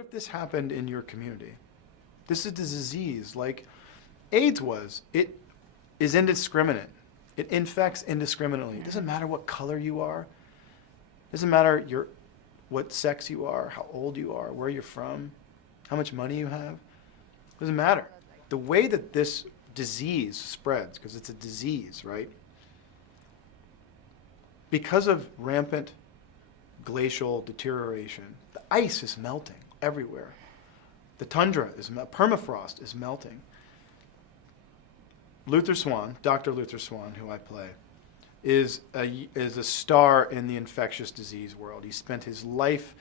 if this happened in your community? This is a disease like AIDS was. It is indiscriminate. It infects indiscriminately. It doesn't matter what color you are. It doesn't matter what sex you are, how old you are, where you're from, how much money you have. It doesn't matter. The way that this disease spreads, because it's a disease, right? Because of rampant glacial deterioration, the ice is melting everywhere. The tundra permafrost is melting. Luther Swan, Dr. Luther Swan, who I play, is a star in the infectious disease world. He spent his life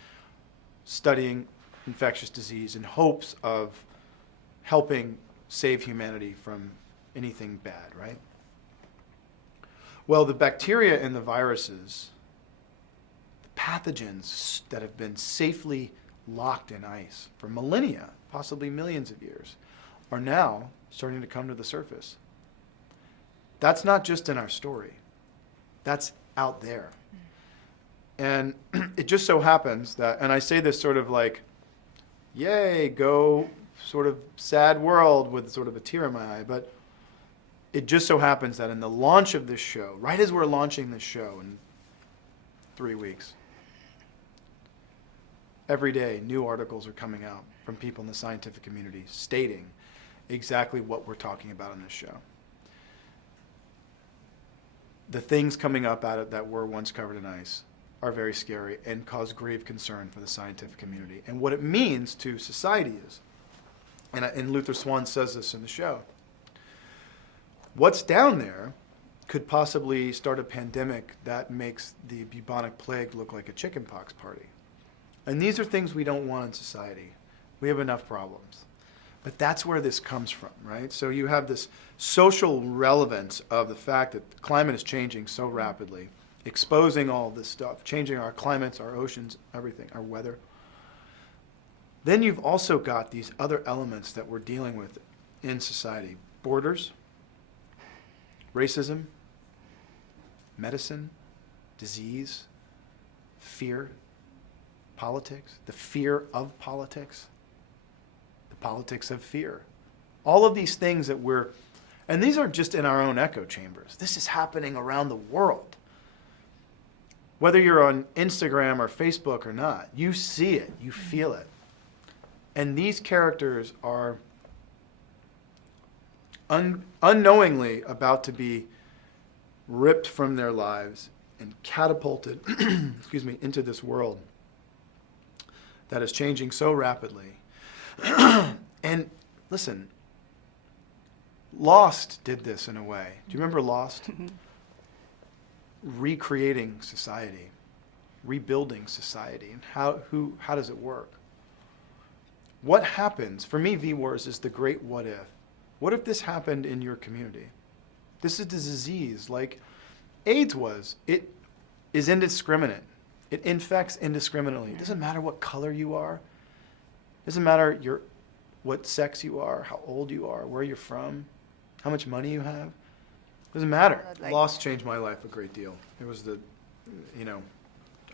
studying infectious disease in hopes of helping save humanity from anything bad, right? Well, the bacteria and the viruses, the pathogens that have been safely locked in ice for millennia, possibly millions of years, are now starting to come to the surface. That's not just in our story. That's out there. And it just so happens that, and I say this sort of like, yay, go sort of sad world with sort of a tear in my eye, but it just so happens that in the launch of this show, right as we're launching this show in 3 weeks, every day new articles are coming out from people in the scientific community stating exactly what we're talking about in this show. The things coming up out of that were once covered in ice are very scary and cause grave concern for the scientific community. And what it means to society is, and Luther Swan says this in the show, what's down there could possibly start a pandemic that makes the bubonic plague look like a chickenpox party. And these are things we don't want in society. We have enough problems. But that's where this comes from, right? So you have this social relevance of the fact that the climate is changing so rapidly, exposing all this stuff, changing our climates, our oceans, everything, our weather. Then you've also got these other elements that we're dealing with in society. Borders, racism, medicine, disease, fear, politics, the fear of politics, the politics of fear. All of these things that and these are just in our own echo chambers. This is happening around the world. Whether you're on Instagram or Facebook or not, you see it, you feel it. And these characters are unknowingly about to be ripped from their lives and catapulted into this world that is changing so rapidly. And listen, Lost did this in a way. Do you remember Lost? Recreating society, rebuilding society, and how does it work? What happens, for me, V-Wars is the great what if. What if this happened in your community? This is a disease like AIDS was. It is indiscriminate. It infects indiscriminately. It doesn't matter what color you are. It doesn't matter what sex you are, how old you are, where you're from, how much money you have. It doesn't matter. Loss changed my life a great deal. It was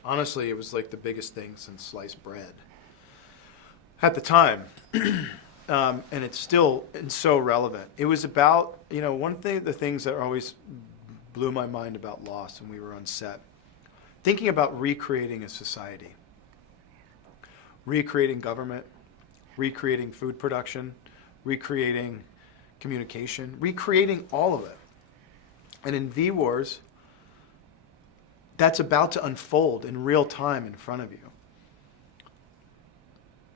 honestly, it was like the biggest thing since sliced bread at the time. And it's still so relevant. It was about, the things that always blew my mind about Lost when we were on set, thinking about recreating a society, recreating government, recreating food production, recreating communication, recreating all of it. And in V-Wars, that's about to unfold in real time in front of you.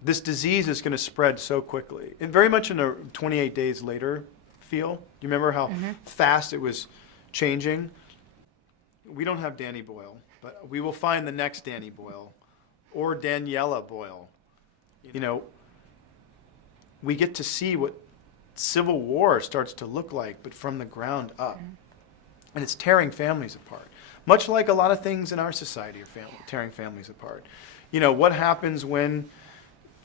This disease is going to spread so quickly. And very much in a 28 days later feel. Do you remember how fast it was changing? We don't have Danny Boyle, but we will find the next Danny Boyle or Daniela Boyle. We get to see what civil war starts to look like, but from the ground up. And it's tearing families apart. Much like a lot of things in our society are tearing families apart. What happens when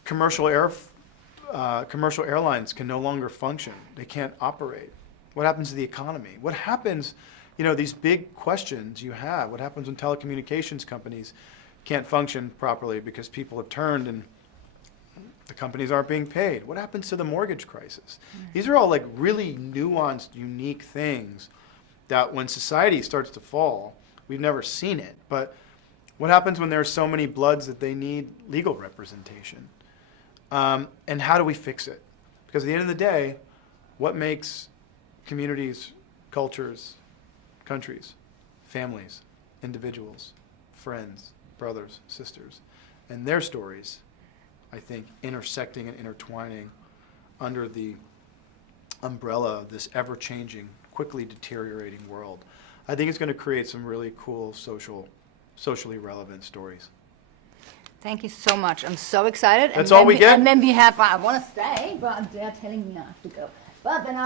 commercial airlines can no longer function? They can't operate. What happens to the economy? What happens, these big questions you have. What happens when telecommunications companies can't function properly because people have turned and the companies aren't being paid? What happens to the mortgage crisis? These are all like really nuanced, unique things that when society starts to fall, we've never seen it. But what happens when there are so many bloods that they need legal representation? And how do we fix it? Because at the end of the day, what makes communities, cultures, countries, families, individuals, friends, brothers, sisters, and their stories, I think, intersecting and intertwining under the umbrella of this ever-changing, quickly deteriorating world, I think it's going to create some really cool socially relevant stories. Thank you so much. I'm so excited. That's all we get? And then we have, I want to stay, but they're telling me I have to go. But then I'll